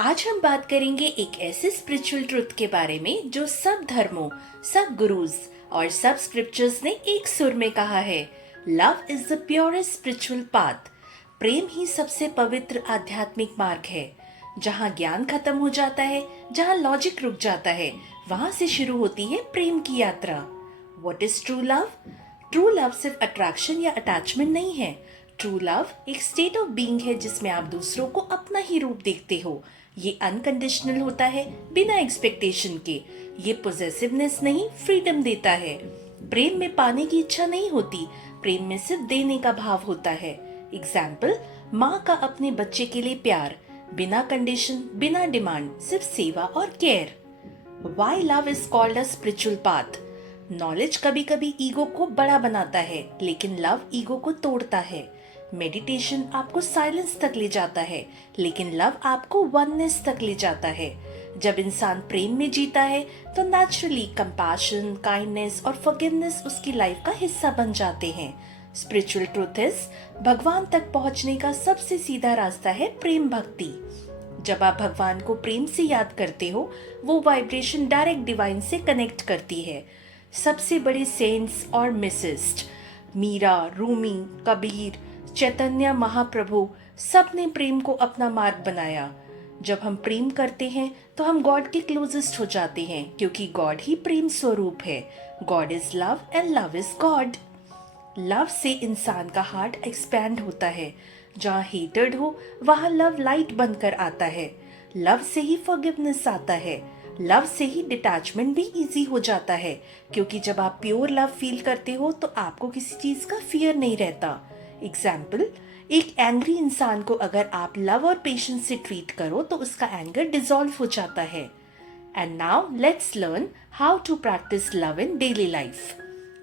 आज हम बात करेंगे एक ऐसे स्पिरिचुअल ट्रुथ के बारे में जो सब धर्मों, सब गुरुज और सब स्क्रिप्चर्स ने एक सुर में कहा है। Love is the purest spiritual path. प्रेम ही सबसे पवित्र आध्यात्मिक मार्ग है। जहाँ ज्ञान खत्म हो जाता है, जहाँ लॉजिक रुक जाता है, वहाँ से शुरू होती है प्रेम की यात्रा। What is true love? True love सिर्फ अट्रैक्शन या अटैचमेंट नहीं है। ट्रू लव एक स्टेट ऑफ बीइंग है जिसमें आप दूसरों को अपना ही रूप देखते हो। ये अनकंडीशनल होता है, बिना एक्सपेक्टेशन के। ये पोजेसिवनेस नहीं, फ्रीडम देता है। प्रेम में पाने की इच्छा नहीं होती, प्रेम में सिर्फ देने का भाव होता है। एग्जाम्पल, माँ का अपने बच्चे के लिए प्यार, बिना कंडीशन, बिना डिमांड, सिर्फ सेवा और care. Why love is called a spiritual path? Knowledge कभी कभी ईगो को बड़ा बनाता है, लेकिन लव ईगो को तोड़ता है। मेडिटेशन आपको साइलेंस तक ले जाता है, लेकिन लव आपको वननेस तक ले जाता है। जब इंसान प्रेम में जीता है तो नेचुरली कंपैशन, काइंडनेस और फॉरगिवनेस उसकी लाइफ का हिस्सा बन जाते हैं। स्पिरिचुअल ट्रूथ इज, भगवान तक पहुंचने का सबसे सीधा रास्ता है प्रेम भक्ति। जब आप भगवान को प्रेम से याद करते हो, वो वाइब्रेशन डायरेक्ट डिवाइन से कनेक्ट करती है। सबसे बड़े सेंट्स और मिसिस्ट, मीरा, रूमी, कबीर, चैतन्य महाप्रभु, सब ने प्रेम को अपना मार्ग बनाया। जब हम प्रेम करते हैं तो हम गॉड के क्लोजेस्ट हो जाते हैं, क्योंकि गॉड ही प्रेम स्वरूप है। God is love and love is God. Love से इंसान का हार्ट एक्सपैंड होता है। जहाँ हेटर्ड हो, वहाँ लव लाइट बनकर आता है। लव से ही फॉरगिवनेस आता है। लव से ही डिटैचमेंट भी इजी हो जाता है, क्योंकि जब आप प्योर लव फील करते हो तो आपको किसी चीज का फियर नहीं रहता। एग्जाम्पल, एक एंग्री इंसान को अगर आप लव और पेशेंस से ट्रीट करो तो उसका एंगर डिसॉल्व हो जाता है। And now let's learn how to practice love in daily life.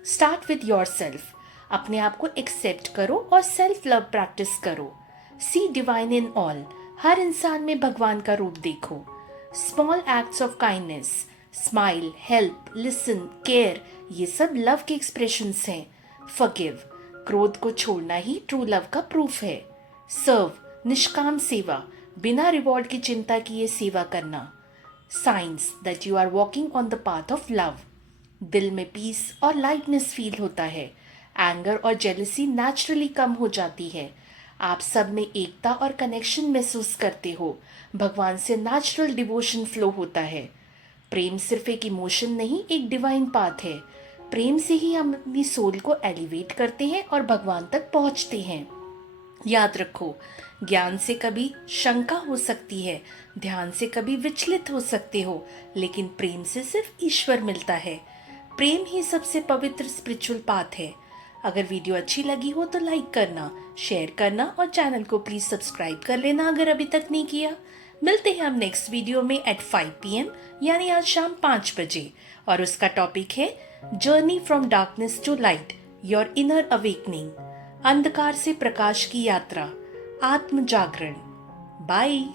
Start with yourself. अपने आप को एक्सेप्ट करो और सेल्फ लव प्रैक्टिस करो। सी डिवाइन इन ऑल। हर इंसान में भगवान का रूप देखो। Small acts of kindness, smile, help, listen, care, ये सब लव के एक्सप्रेशंस हैं। फॉरगिव, क्रोध को छोड़ना ही ट्रू लव का प्रूफ है। सर्व, निष्काम सेवा, बिना रिवॉर्ड की चिंता किए सेवा करना। Signs that you are walking on the path of love. दिल में पीस और लाइटनेस फील होता है। एंगर और जेलसी नेचुरली कम हो जाती है। आप सब में एकता और कनेक्शन महसूस करते हो। भगवान से नेचुरल डिवोशन फ्लो होता है। प्रेम सिर्फ एक इमोशन नहीं, एक डिवाइन पाथ है। प्रेम से ही हम अपनी सोल को एलिवेट करते हैं और भगवान तक पहुंचते हैं। याद रखो, ज्ञान से कभी शंका हो सकती है, ध्यान से कभी विचलित हो सकते हो, लेकिन प्रेम से सिर्फ ईश्वर मिलता है। प्रेम ही सबसे पवित्र स्पिरिचुअल पाथ है। अगर वीडियो अच्छी लगी हो तो लाइक करना, शेयर करना और चैनल को प्लीज सब्सक्राइब कर लेना अगर अभी तक नहीं किया। मिलते हैं हम नेक्स्ट वीडियो में एट 5 PM, यानी आज शाम 5 बजे, और उसका टॉपिक है journey from darkness to light, your inner awakening. अंधकार से प्रकाश की यात्रा, आत्म जागरण। बाय।